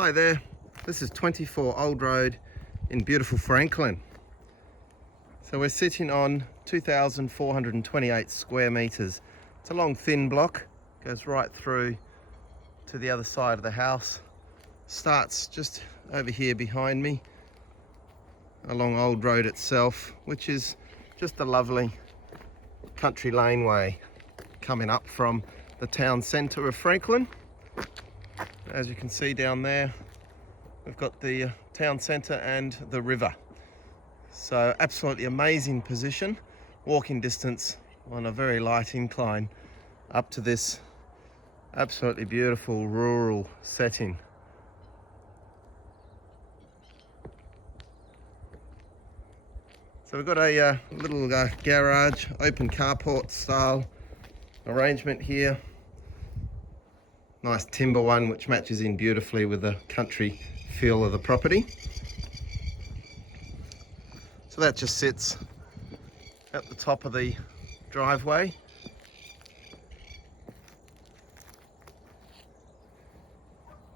Hi there, this is 24 Old Road in beautiful Franklin. So we're sitting on 2,428 square metres. It's a long thin block, goes right through to the other side of the house. Starts just over here behind me, along Old Road itself, which is just a lovely country laneway coming up from the town centre of Franklin. As you can see down there, we've got the town centre and the river. So absolutely amazing position, walking distance on a very light incline up to this absolutely beautiful rural setting. So we've got a little garage, open carport style arrangement here. Nice timber one, which matches in beautifully with the country feel of the property. So that just sits at the top of the driveway.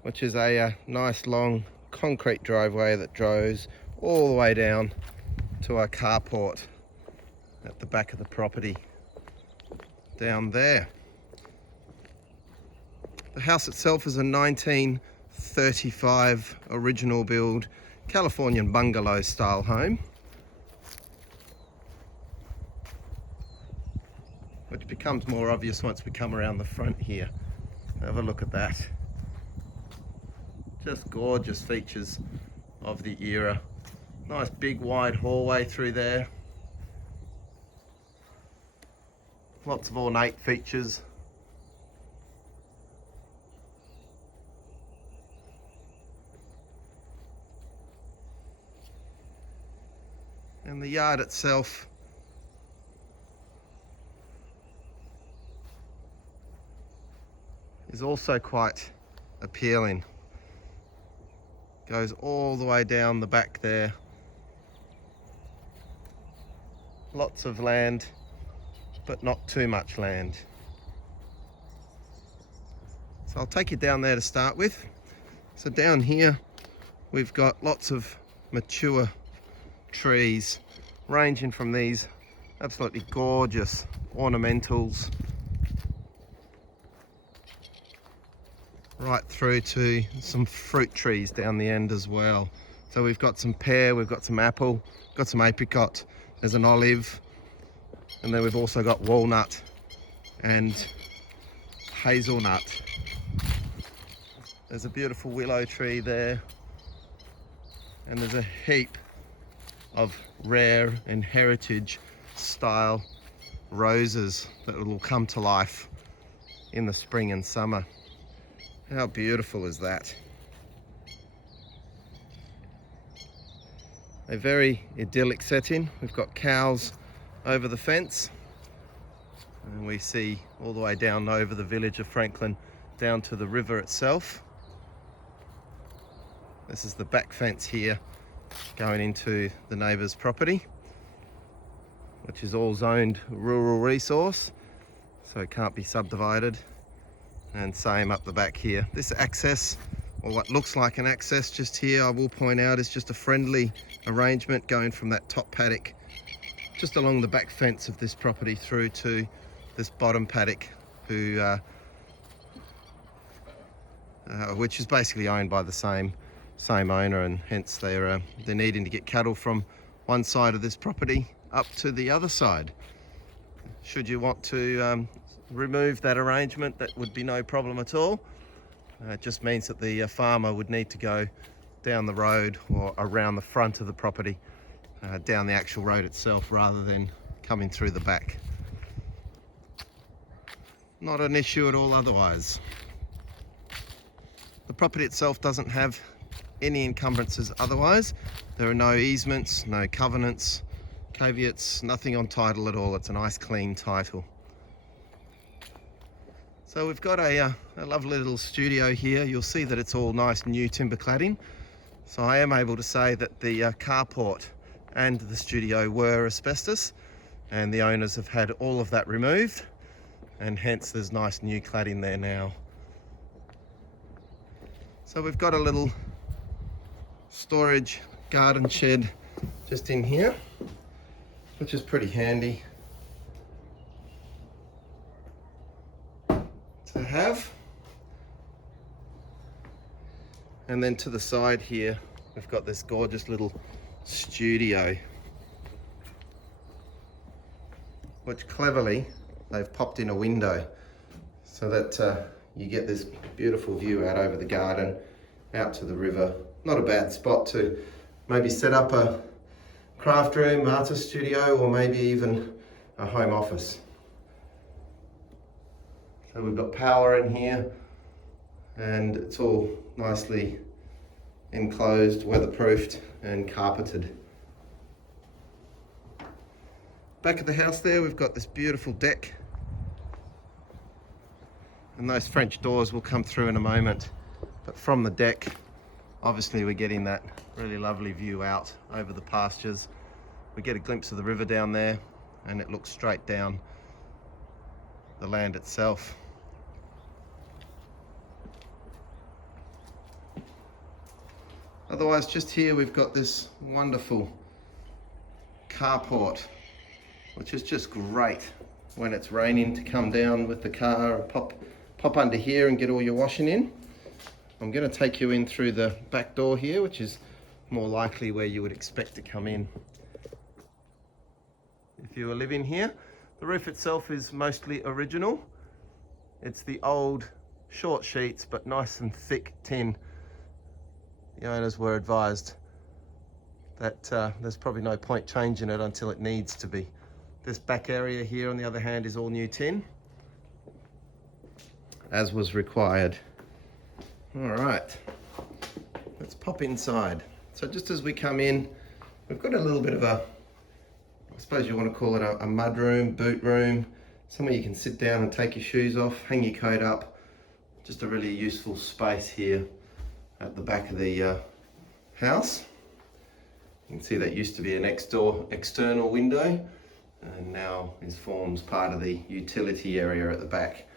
Which is a nice long concrete driveway that goes all the way down to our carport at the back of the property down there. The house itself is a 1935 original build Californian bungalow style home, which becomes more obvious once we come around the front here. Have a look at that. Just gorgeous features of the era. Nice big wide hallway through there. Lots of ornate features. And the yard itself is also quite appealing. Goes all the way down the back there. Lots of land, but not too much land. So I'll take you down there to start with. So down here we've got lots of mature trees, ranging from these absolutely gorgeous ornamentals right through to some fruit trees down the end as well. So we've got some pear, we've got some apple, got some apricot, there's an olive, and then we've also got walnut and hazelnut. There's a beautiful willow tree there, and there's a heap of rare and heritage style roses that will come to life in the spring and summer. How beautiful is that? A very idyllic setting. We've got cows over the fence, and we see all the way down over the village of Franklin down to the river itself. This is the back fence here going into the neighbour's property, which is all zoned rural resource, so it can't be subdivided. And same up the back here. This access, or what looks like an access just here, I will point out, is just a friendly arrangement going from that top paddock just along the back fence of this property through to this bottom paddock, which is basically owned by the same owner, and hence they're needing to get cattle from one side of this property up to the other side. Should you want to remove that arrangement, that would be no problem at all. It just means that the farmer would need to go down the road or around the front of the property, down the actual road itself, rather than coming through the back. Not an issue at all otherwise. The property itself doesn't have any encumbrances otherwise. There are no easements, no covenants, caveats, nothing on title at all. It's a nice clean title. So we've got a lovely little studio here. You'll see that it's all nice new timber cladding. So I am able to say that the carport and the studio were asbestos, and the owners have had all of that removed, and hence there's nice new cladding there now. So we've got a little storage garden shed just in here, which is pretty handy to have. And then to the side here, we've got this gorgeous little studio, which cleverly they've popped in a window so that you get this beautiful view out over the garden, out to the river. Not a bad spot to maybe set up a craft room, artist studio, or maybe even a home office. So we've got power in here, and it's all nicely enclosed, weatherproofed and carpeted. Back of the house there, we've got this beautiful deck, and those French doors will come through in a moment. But from the deck, obviously we're getting that really lovely view out over the pastures. We get a glimpse of the river down there, and it looks straight down the land itself. Otherwise, just here we've got this wonderful carport, which is just great when it's raining to come down with the car and pop under here and get all your washing in. I'm going to take you in through the back door here, which is more likely where you would expect to come in if you were living here. The roof itself is mostly original. It's the old short sheets but nice and thick tin. The owners were advised that there's probably no point changing it until it needs to be. This back area here, on the other hand, is all new tin, as was required. All right, let's pop inside. So just as we come in, we've got a little bit of a, I suppose you want to call it a mud room, boot room, somewhere you can sit down and take your shoes off, hang your coat up. Just a really useful space here at the back of the house. You can see that used to be an external window, and now forms part of the utility area at the back.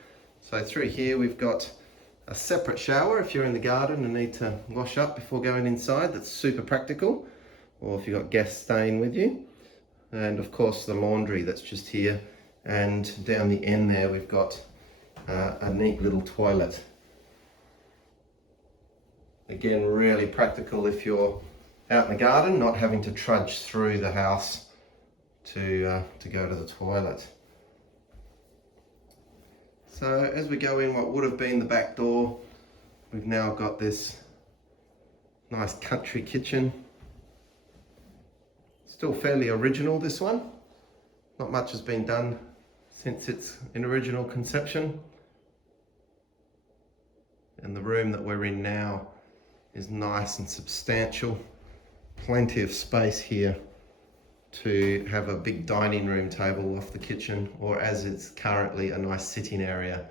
So through here we've got a separate shower if you're in the garden and need to wash up before going inside. That's super practical, or if you've got guests staying with you. And of course the laundry that's just here, and down the end there we've got a neat little toilet. Again, really practical if you're out in the garden, not having to trudge through the house to go to the toilet. So as we go in what would have been the back door, we've now got this nice country kitchen. Still fairly original, this one. Not much has been done since its original conception. And the room that we're in now is nice and substantial. Plenty of space here to have a big dining room table off the kitchen, or as it's currently a nice sitting area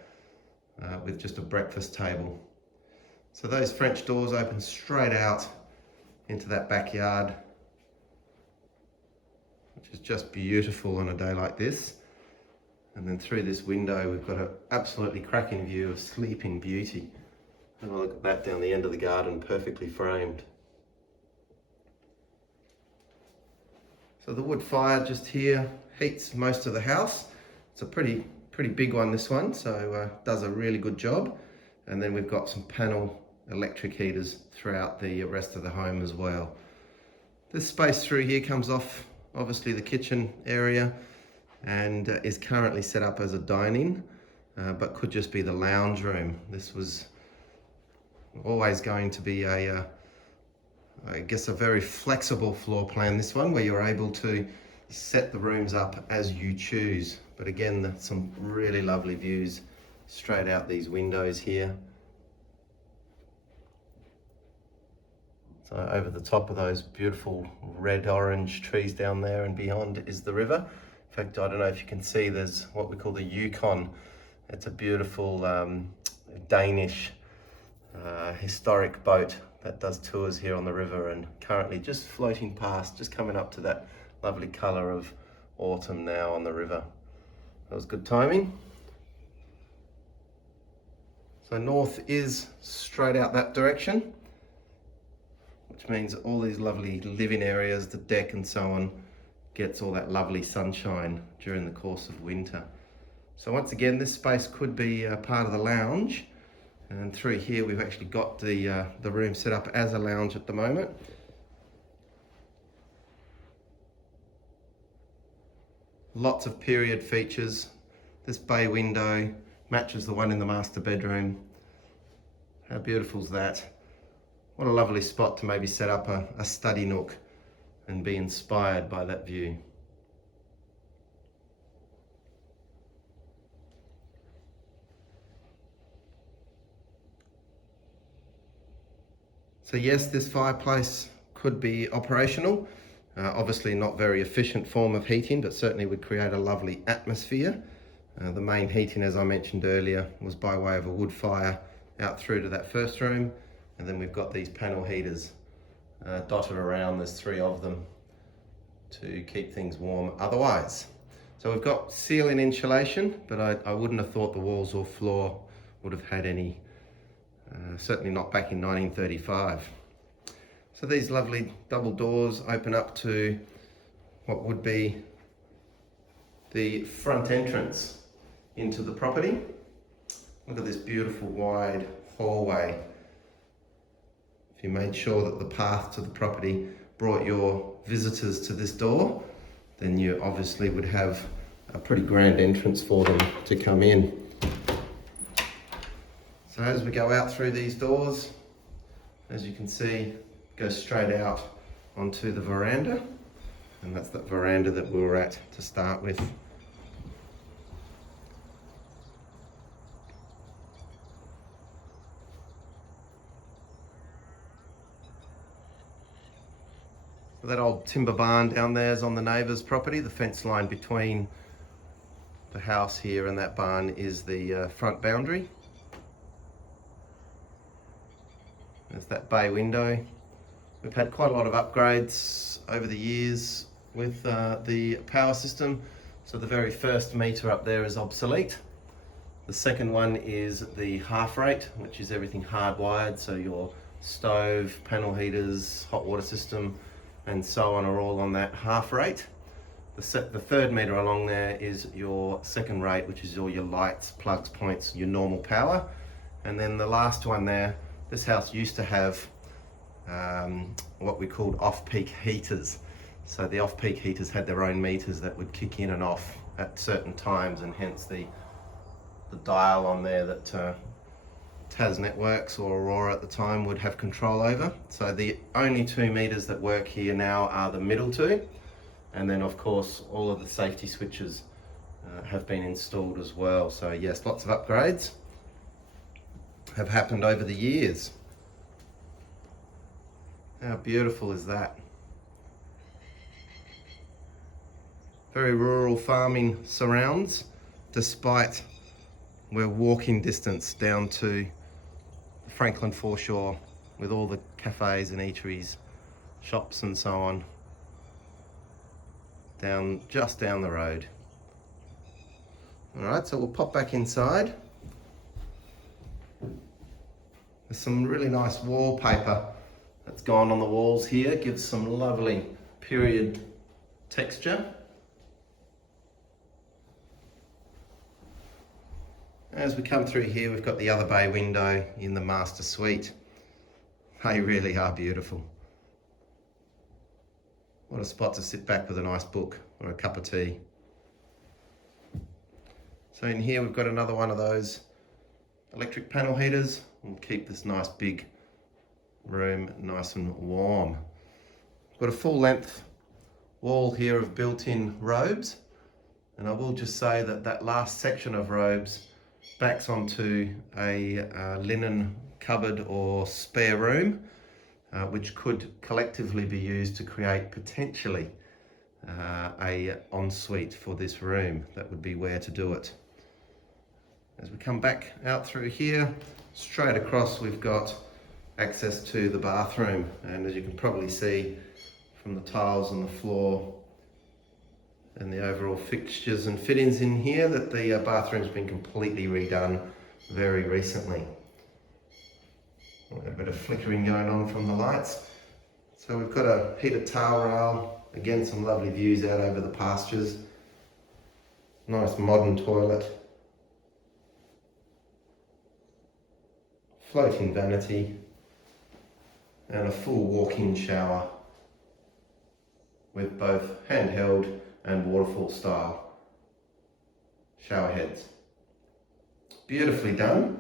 with just a breakfast table. So those French doors open straight out into that backyard, which is just beautiful on a day like this. And then through this window we've got an absolutely cracking view of Sleeping Beauty. Have a look at that down the end of the garden, perfectly framed. So the wood fire just here heats most of the house. It's a pretty big one, this one, so does a really good job. And then we've got some panel electric heaters throughout the rest of the home as well. This space through here comes off obviously the kitchen area, and is currently set up as a dine-in, but could just be the lounge room. This was always going to be I guess a very flexible floor plan, this one, where you're able to set the rooms up as you choose. But again, some really lovely views straight out these windows here. So over the top of those beautiful red-orange trees down there, and beyond is the river. In fact, I don't know if you can see, there's what we call the Huon. It's a beautiful Danish historic boat that does tours here on the river, and currently just floating past, just coming up to that lovely colour of autumn now on the river. That was good timing. So north is straight out that direction, which means all these lovely living areas, the deck and so on, gets all that lovely sunshine during the course of winter. So once again, this space could be part of the lounge, and through here we've actually got the room set up as a lounge at the moment. Lots of period features. This bay window matches the one in the master bedroom. How beautiful is that? What a lovely spot to maybe set up a study nook and be inspired by that view. So yes, this fireplace could be operational. Obviously not very efficient form of heating, but certainly would create a lovely atmosphere. The main heating, as I mentioned earlier, was by way of a wood fire out through to that first room. And then we've got these panel heaters dotted around. There's 3 of them to keep things warm otherwise. So we've got ceiling insulation, but I wouldn't have thought the walls or floor would have had any, certainly not back in 1935. So these lovely double doors open up to what would be the front entrance into the property. Look at this beautiful wide hallway. If you made sure that the path to the property brought your visitors to this door, then you obviously would have a pretty grand entrance for them to come in. So as we go out through these doors, as you can see, go straight out onto the veranda, and that's that veranda that we were at to start with. So that old timber barn down there is on the neighbour's property. The fence line between the house here and that barn is the front boundary. There's that bay window. We've had quite a lot of upgrades over the years with the power system. So the very first meter up there is obsolete. The second one is the half rate, which is everything hardwired. So your stove, panel heaters, hot water system, and so on are all on that half rate. The third meter along there is your second rate, which is all your lights, plugs, points, your normal power. And then the last one there, this house used to have what we called off-peak heaters. So the off-peak heaters had their own meters that would kick in and off at certain times, and hence the dial on there that Tas Networks or Aurora at the time would have control over. So the only 2 meters that work here now are the middle 2, and then of course all of the safety switches have been installed as well. So yes, lots of upgrades have happened over the years. How beautiful is that? Very rural farming surrounds, despite we're walking distance down to Franklin foreshore with all the cafes and eateries, shops and so on, just down the road. All right, so we'll pop back inside. There's some really nice wallpaper that's gone on the walls here, gives some lovely period texture. As we come through here, we've got the other bay window in the master suite. They really are beautiful. What a spot to sit back with a nice book or a cup of tea. So in here we've got another one of those electric panel heaters. We'll keep this nice big room nice and warm. We've got a full length wall here of built-in robes, and I will just say that that last section of robes backs onto a linen cupboard or spare room, which could collectively be used to create potentially a ensuite for this room. That would be where to do it. As we come back out through here, straight across we've got access to the bathroom, and as you can probably see from the tiles on the floor and the overall fixtures and fittings in here, that the bathroom's been completely redone very recently. bit of flickering going on from the lights. So we've got a heated towel rail, again some lovely views out over the pastures. Nice modern toilet. Floating vanity. And a full walk-in shower with both handheld and waterfall style shower heads. Beautifully done.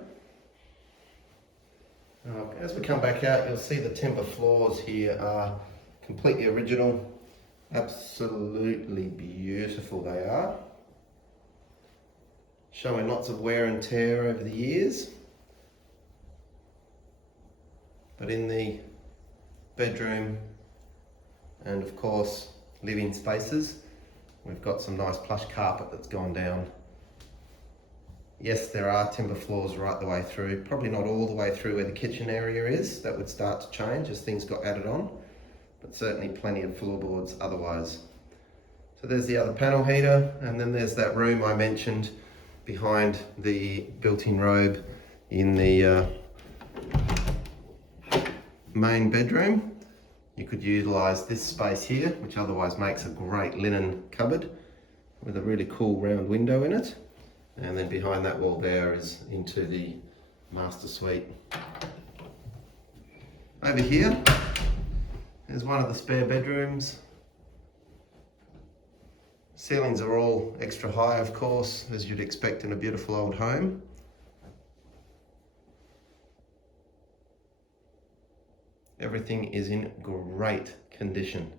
As we come back out, you'll see the timber floors here are completely original. Absolutely beautiful they are. Showing lots of wear and tear over the years. But in the bedroom and of course living spaces, we've got some nice plush carpet that's gone down. Yes, there are timber floors right the way through, probably not all the way through where the kitchen area is. That would start to change as things got added on, but certainly plenty of floorboards otherwise. So there's the other panel heater, and then there's that room I mentioned behind the built-in robe in the main bedroom. You could utilise this space here, which otherwise makes a great linen cupboard with a really cool round window in it. And then behind that wall there is into the master suite. Over here is one of the spare bedrooms. Ceilings are all extra high, of course, as you'd expect in a beautiful old home. Everything is in great condition.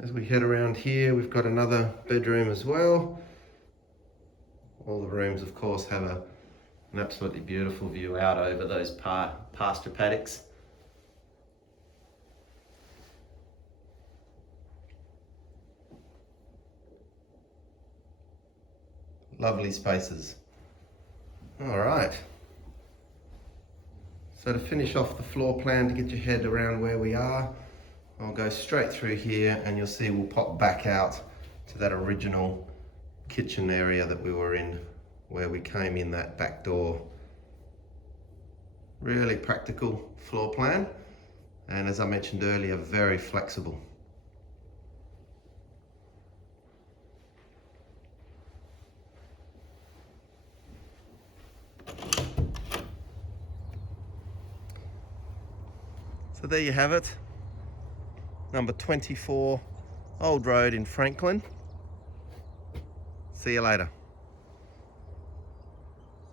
As we head around here, we've got another bedroom as well. All the rooms, of course, have an absolutely beautiful view out over those pasture paddocks. Lovely spaces. All right. So to finish off the floor plan, to get your head around where we are, I'll go straight through here and you'll see we'll pop back out to that original kitchen area that we were in, where we came in that back door. Really practical floor plan, and as I mentioned earlier, very flexible. So there you have it, number 24 Old Road in Franklin. See you later.